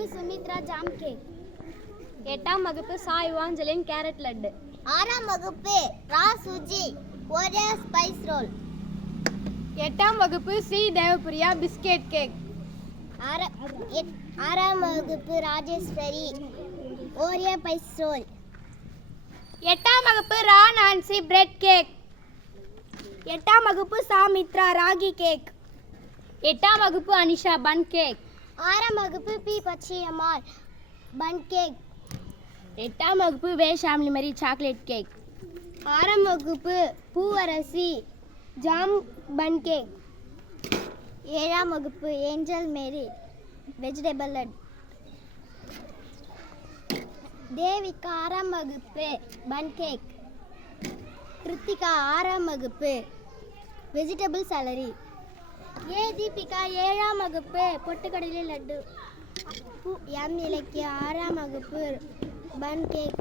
வகுப்பு Sumitra jam cake. எட்டாம் வகுப்பு சா யுவாஞ்சலின் கேரட் லட்டு. ஆறாம் வகுப்பு ரா சுஜி ஒரே ஸ்பைஸ் ரோல். எட்டாம் வகுப்பு சி தேவப்பிரியா பிஸ்கெட் கேக். ஆறாம் வகுப்பு ராஜேஸ்வரி ஓரியோ ஸ்பைஸ் ரோல். எட்டாம் வகுப்பு ரா நான்சி பிரெட் கேக். எட்டாம் வகுப்பு சாமித்ரா ராகி கேக். எட்டாம் வகுப்பு அனிஷா பன் கேக். ஆறாம் வகுப்பு பி பச்சையம்மாள் பன் கேக். எட்டாம் வகுப்பு வே ஷாம்லி மரி சாக்லேட் கேக். ஆறாம் வகுப்பு பூவரசி ஜாம் பன் கேக். ஏழாம் வகுப்பு ஏஞ்சல் மேரி வெஜிடபிள் லட். தேவிகா ஆறாம் வகுப்பு பன் கேக். கிருத்திகா ஆறாம் வகுப்பு வெஜிடபிள் சாலரி. தீபிகா ஏழாம் வகுப்பு பொட்டுக்கடலை லட்டு. எம் இலக்கியா ஆறாம் வகுப்பு பன் கேக்.